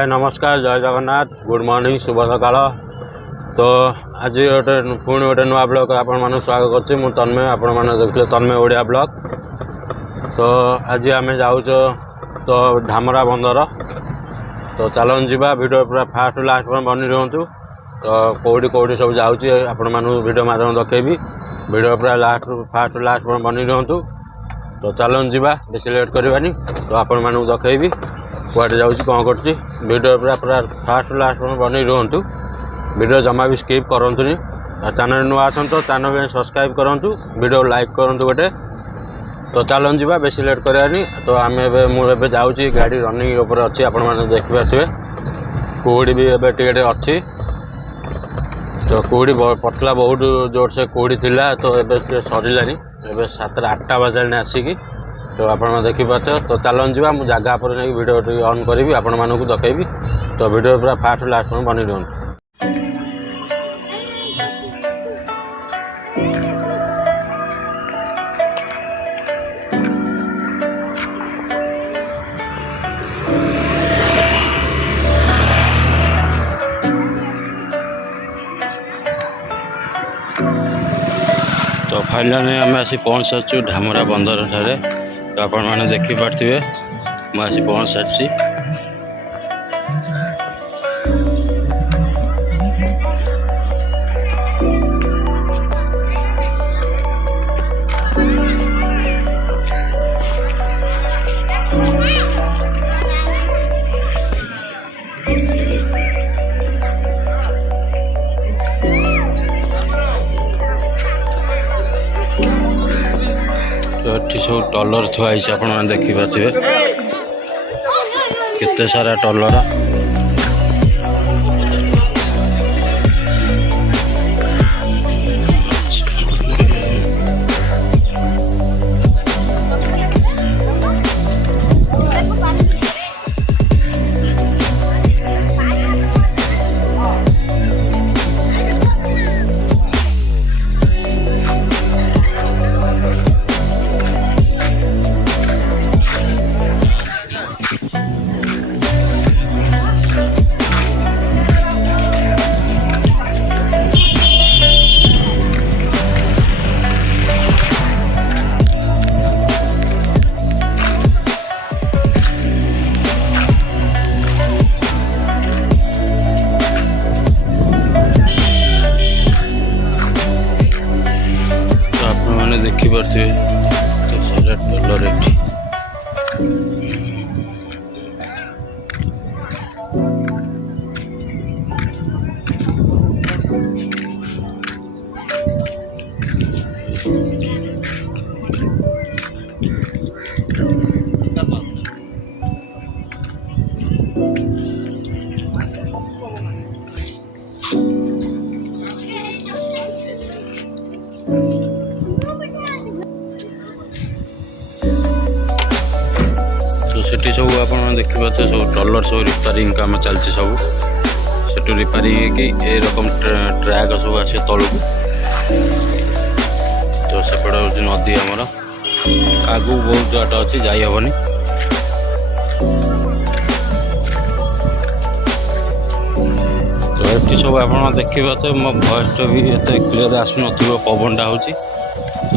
हाय नमस्कार जय Jagannath good morning शुभ सकाल। तो आज गोटे पुणी गोटे नुआ ब्लॉग आपण मान स्वागत करछि। मु तन्मय आपण मैंने देखिए तन्मय ओडिया ब्लॉग। तो आज आम जाऊँ तो धामरा बंदर। तो चलन जीवा वीडियो पूरा फास्ट लास्ट बनी रुहतु। तो कौटी कौटी सब जाऊँगी आपण मानू वीडियो माध्यम देखी वीडियो पूरा लास्ट फास्ट लास्ट बनी रुहतु। तो चलन जीवा बेस लेट करवानी। तो आपण मानू देखी कुआटे जाऊँ कौन कर वीडियो पूरा पूरा फास्ट लास्ट बनी रुहतु। वीडियो जमा भी स्किप करंतुनी। चैनल नुआ आछन तो चैनल में सब्सक्राइब करंतु वीडियो लाइक करंतु गोटे। तो चलन जीवा बेसी लेट करवानी। तो आम मुझे जाऊँ गाड़ी रनिंग उपर अच्छी आपण मैंने देखिपे कुहुड़ी भी एबे टिके अच्छी। तो कुहुड़ी पतला बहुत जोर से कुहुड़ी थिला। तो एबे सरिलानी एबे 7-8 बजे आसिकी। तो आप देखिपारे। तो चलन जीवा मु जगह पर नहीं वीडियो ऑन करी आपण मानक देखी। तो वीडियो पूरा फास्ट लास्ट बनी रुहतु। तो फाइनली आम आसी पहुँच सारी धामरा बंदर ठारे। तो आपण मैंने देखिपे मुझे आसी पहुँच सारी। तो सब टलर थुआई आप देखिपे केते सारा टलर। देखिपे तो सारा टलर एठी। सेठी सब आप देखिए सब ट्रलर सब रिपेयरिंग काम चलती सब से रिपेयरिंग ए रकम ट्रैक सब आसे तलू। तो सेपट हूँ नदी आमर आगू बहुत बाट अच्छी जाहबनी। तो ये सब आप देखिए तो मो भॉइस भी एत क्लीयर आसन पवनटा हो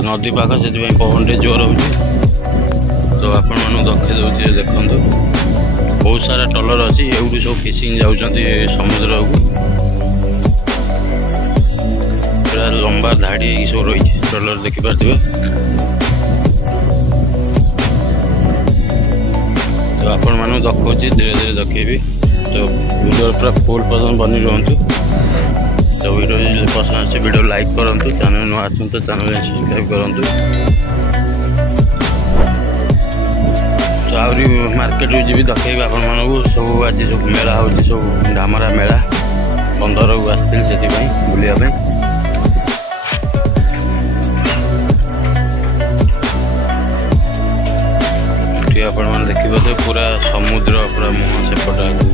नदी पाख से पवन टे जोर हो। तो आपण देखी दूसरे देखु बहुत सारा टलर अच्छी एवं सब फिशिंग जाऊँगी समुद्र को। पूरा लंबा धाड़ी सब रही टलर देखिपे। तो आपण मानू देखा धीरे धीरे देखी। तो वीडियो पूरा फुल पसंद बनी रुहतु। तो वीडियो पसंद अच्छे वीडियो लाइक करूँ। चैनल नुआ आसतु तो चैनल सब्सक्राइब करूँ। तो आहरी मार्केट भी जी देखी आप सब आज सब मेला हो सब धामरा मेला बंदर को आसती से बुलाया। आप देखिए पूरा समुद्र पूरा मुह सेपट आगू।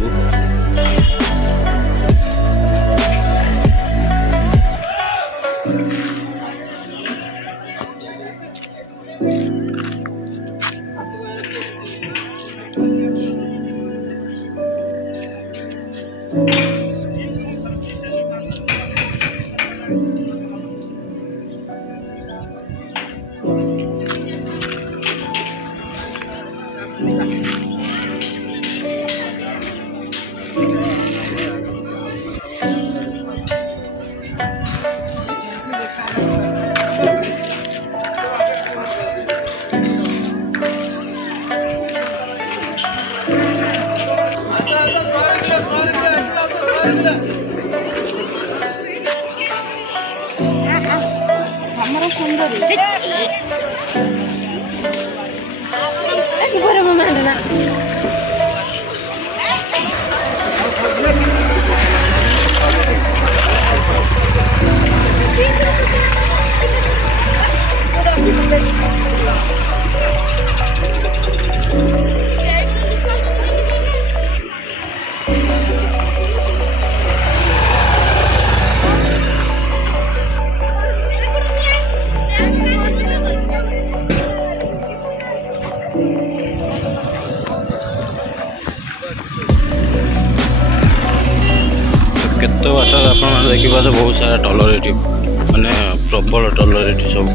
ଆମର ସୁନ୍ଦରୀ ଘରେ ମୋ ମାଣ୍ଡ ନା କେତେ ବାଟ ଆପଣ ଦେଖିପାରେ ବହୁତ ସାରା ଟଲର ଏଠି ମାନେ ପ୍ରବଳ ଟଲର ଏଠି ସବୁ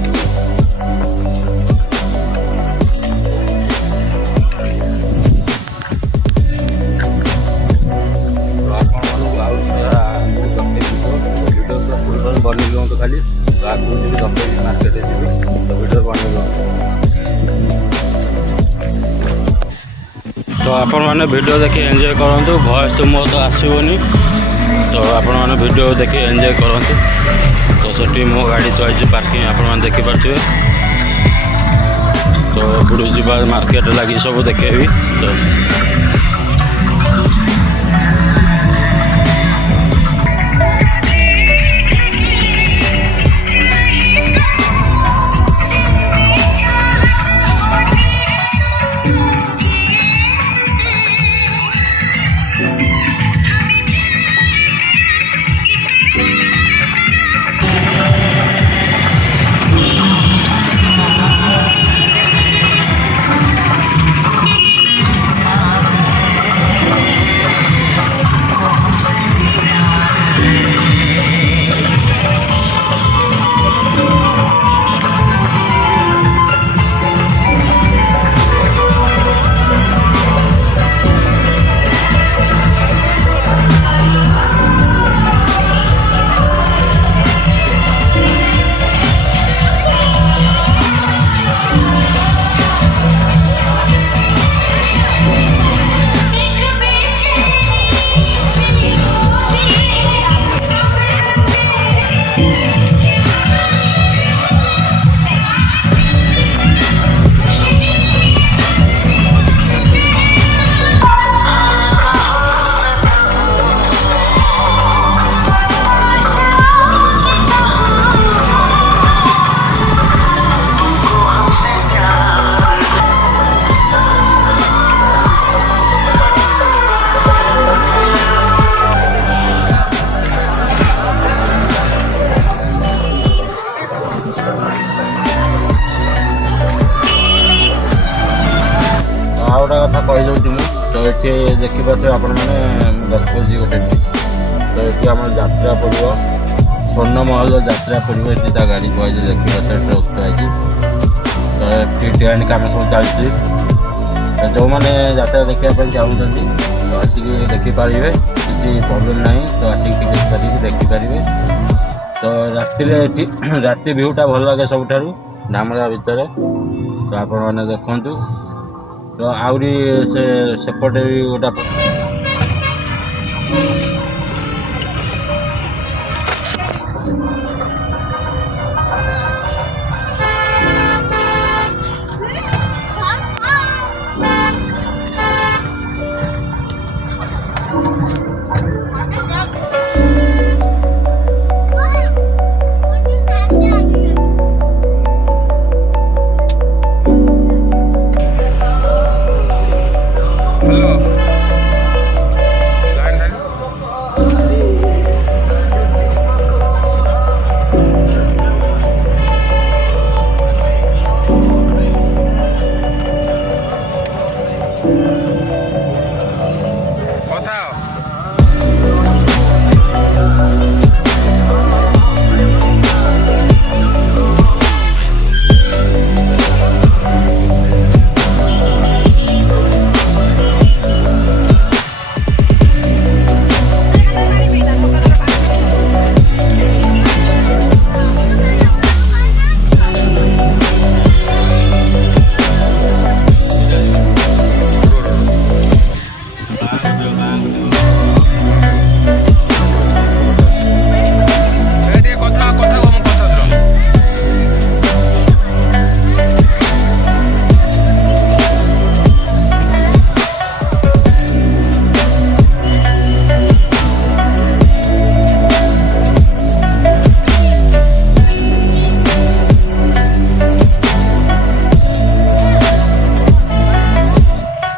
ବନେଇ ଦିଅନ୍ତୁ ଖାଲି ଆଗକୁ ଯଦି ଡକେଇବି ମାର୍କେଟରେ ଯିବି ତ ଭିଡ଼ିଓ ବନେଇ ଦିଅନ୍ତୁ। ତ ଆପଣମାନେ ଭିଡ଼ିଓ ଦେଖି ଏନ୍ଜୟ କରନ୍ତୁ ଭଏସ୍ ତ ମୋ ତ ଆସିବନି ତ ଆପଣମାନେ ଭିଡ଼ିଓ ଦେଖି ଏନ୍ଜୟ କରନ୍ତୁ। ତ ସେଠି ମୋ ଗାଡ଼ି ଥୁଆହେଇଛି ପାର୍କିଂ ଆପଣମାନେ ଦେଖିପାରୁଥିବେ। ତ ଏପଟୁ ଯିବା ମାର୍କେଟ ଲାଗି ସବୁ ଦେଖେଇବି ତ ଗୋଟେ କଥା କହିଦେଉଛି ମୁଁ ତ ଏଠି ଦେଖିପାରୁଥିବେ ଆପଣମାନେ ଦେଖାଉଛି ଗୋଟେ ତ ଏଠି ଆମର ଯାତ୍ରା ପଡ଼ିବ ସ୍ୱର୍ଣ୍ଣମହଲ ଯାତ୍ରା ପଡ଼ିବ ଏଠି ତା ଗାଡ଼ି କୁହାଯାଇଛି ଦେଖିପାରୁଥିବେ ଟ୍ରକ୍ ଥୁଆହେଇଛି ତ ଏଠି ଟେଣ୍ଟ କାମ ସବୁ ଚାଲିଛି ତ ଯେଉଁମାନେ ଯାତ୍ରା ଦେଖିବା ପାଇଁ ଚାହୁଁଛନ୍ତି ତ ଆସିକି ଦେଖିପାରିବେ କିଛି ପ୍ରୋବ୍ଲେମ୍ ନାହିଁ ତ ଆସିକି ଟିକେଟ୍ କରିକି ଦେଖିପାରିବେ ତ ରାତିରେ ଏଠି ରାତି ଭିୟୁଟା ଭଲ ଲାଗେ ସବୁଠାରୁ ଧାମରା ଭିତରେ ତ ଆପଣମାନେ ଦେଖନ୍ତୁ ତ ଆହୁରି ସେପଟେ ବି ଗୋଟେ